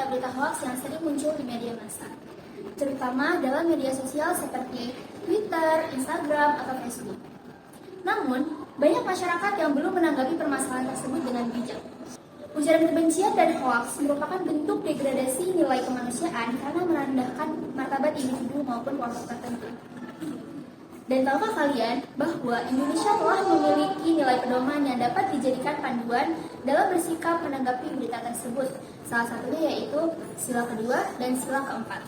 berita-berita hoax yang sering muncul di media massa, terutama dalam media sosial seperti Twitter, Instagram, atau Facebook. Namun, banyak masyarakat yang belum menanggapi permasalahan tersebut dengan bijak. Ujaran kebencian dan hoax merupakan bentuk degradasi nilai kemanusiaan karena merendahkan martabat individu maupun kelompok tertentu. Dan tahukah kalian bahwa Indonesia telah memiliki nilai pedoman yang dapat dijadikan panduan dalam bersikap menanggapi berita tersebut. Salah satunya yaitu sila kedua dan sila keempat.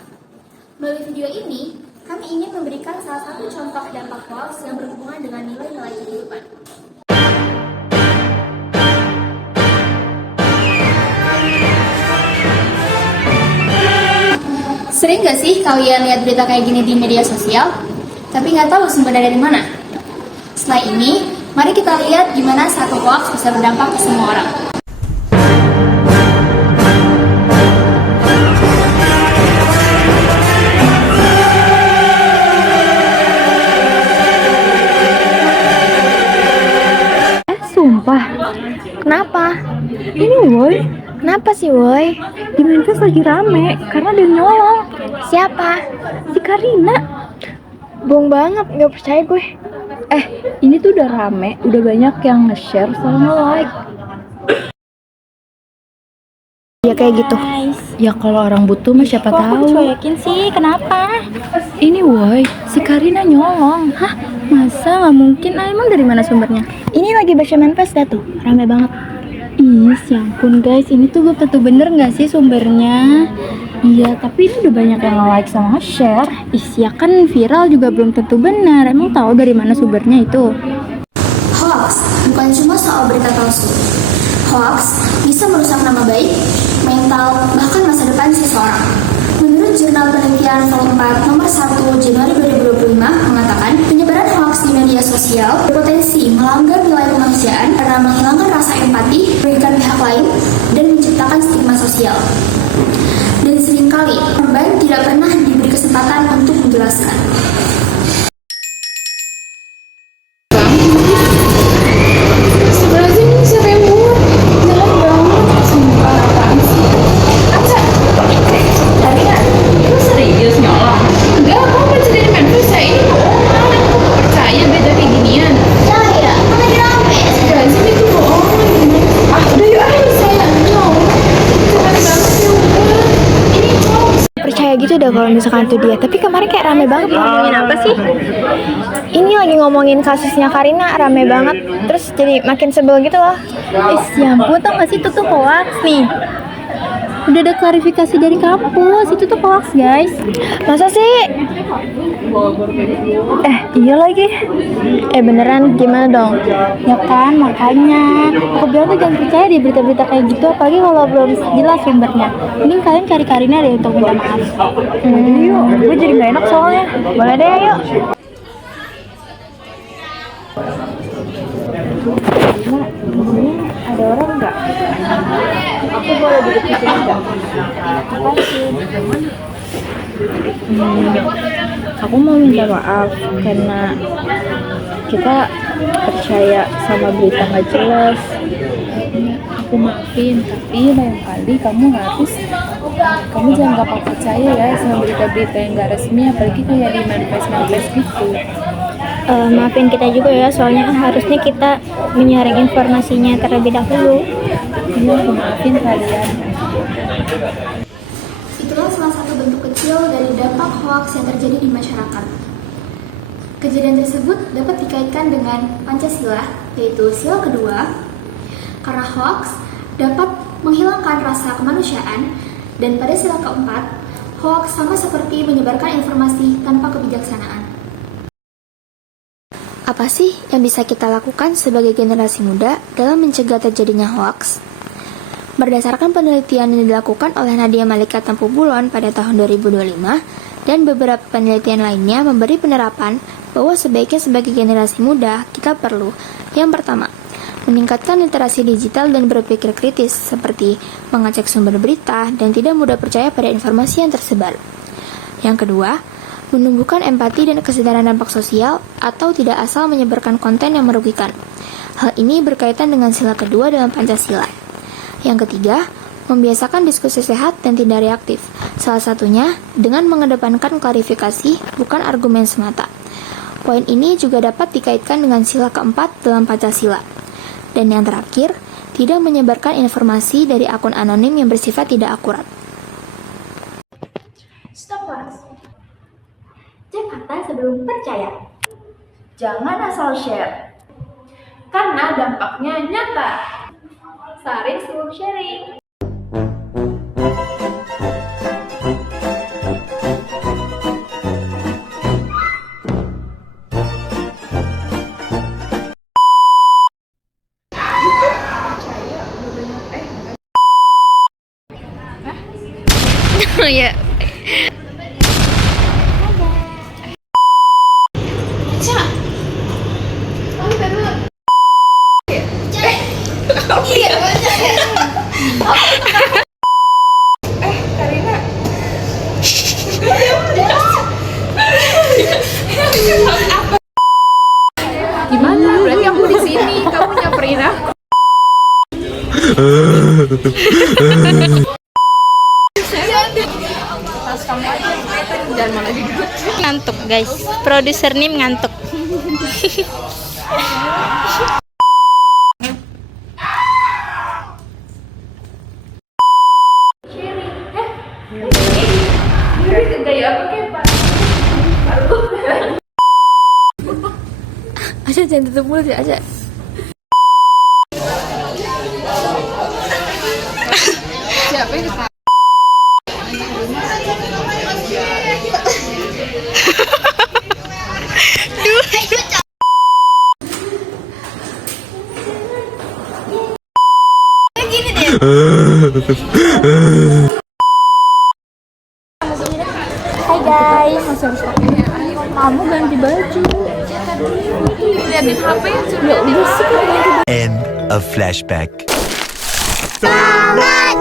Melalui video ini, kami ingin memberikan salah satu contoh dampak hoax yang berhubungan dengan nilai-nilai kehidupan. Sering gak sih kalian lihat berita kayak gini di media sosial, tapi nggak tahu sumbernya dari mana? Setelah ini, mari kita lihat gimana satu hoax bisa berdampak ke semua orang. Sumpah, kenapa? Ini Woi, Kenapa sih, Woi? di Memphis lagi rame karena dia nyolong. Siapa? Si Karina. Bohong banget, gak percaya gue. Ini tuh udah rame, udah banyak yang nge-share sama nge-like. Ya kayak gitu. Ya kalau orang butuh mah siapa tahu. Yakin sih, kenapa? Ini Woi, si Karina nyolong. Hah? Masa gak mungkin? Emang dari mana sumbernya? Ini lagi baca manifest dah tuh, rame banget. Ih, ya ampun guys, ini tuh belum tentu bener gak sih sumbernya? Iya, tapi ini udah banyak yang nge-like sama nge-share. Ya kan viral juga belum tentu benar. Emang tahu dari mana sumbernya itu? Hoax bukan cuma soal berita palsu. Hoax bisa merusak nama baik, mental, bahkan masa depan seseorang. Menurut Jurnal Penelitian Vol 4 nomor 1 Januari 2025 mengatakan penyebaran hoax di media sosial berpotensi melanggar nilai kemanusiaan karena menghilangkan rasa empati, merugikan pihak lain, dan menciptakan stigma sosial. Dan seringkali korban tidak pernah diberi kesempatan untuk menjelaskan. Percaya gitu dah kalau misalkan itu dia. Tapi kemarin kayak rame banget. Ngomongin apa sih? Ini lagi ngomongin kasusnya Karina, rame banget. Terus jadi makin sebel gitu loh. Ya ampun, tau gak sih itu tuh hoax nih. Udah ada klarifikasi dari kampus, itu tuh hoax guys. Masa sih? Iya lagi. Beneran gimana dong? Ya kan, makanya aku bilang tuh jangan percaya di berita-berita kayak gitu, apalagi kalau belum jelas sumbernya. Mending kalian cari Karina deh untuk minta maaf. Yuk, gue jadi gak enak soalnya. Boleh deh, yuk. Ada orang nggak? Aku boleh duduk di sini nggak? Apa sih? Aku mau minta maaf karena kita percaya sama berita nggak jelas. Aku maafin, tapi lain kali kamu kamu jangan gampang percaya ya sama berita-berita yang nggak resmi, apalagi kayak di manifest gitu. Maafin kita juga ya, soalnya kan harusnya kita menyaring informasinya terlebih dahulu. Iya, aku maafin kalian. Itulah salah satu bentuk kecil dari dampak hoax yang terjadi di masyarakat. Kejadian tersebut dapat dikaitkan dengan Pancasila, yaitu sila kedua, karena hoax dapat menghilangkan rasa kemanusiaan, dan pada sila keempat, hoax sama seperti menyebarkan informasi tanpa kebijaksanaan. Apa sih yang bisa kita lakukan sebagai generasi muda dalam mencegah terjadinya hoax? Berdasarkan penelitian yang dilakukan oleh Nadia Malika Tampubulon pada tahun 2025 dan beberapa penelitian lainnya memberi penerapan bahwa sebaiknya sebagai generasi muda kita perlu yang pertama, meningkatkan literasi digital dan berpikir kritis seperti mengecek sumber berita dan tidak mudah percaya pada informasi yang tersebar. Yang kedua, menumbuhkan empati dan kesadaran dampak sosial atau tidak asal menyebarkan konten yang merugikan. Hal ini berkaitan dengan sila kedua dalam Pancasila. Yang ketiga, Membiasakan diskusi sehat dan tidak reaktif. Salah satunya dengan mengedepankan klarifikasi, bukan argumen semata. Poin ini juga dapat dikaitkan dengan sila keempat dalam Pancasila. Dan yang terakhir, tidak menyebarkan informasi dari akun anonim yang bersifat tidak akurat. Stop hoax. Cek fakta sebelum percaya. Jangan asal share, karena dampaknya nyata. Saring sebelum sharing. Oh ya. Gimana? Berarti aku di sini, kamu nyamperin aku. Ngantuk guys, produser Nim ngantuk. Aja jangan tutup mulut ya, aja. Siapa yang Hai guys, kamu ganti baju. lihat di HP? Ya udah sih, kamu ganti baju. End of flashback. Selamat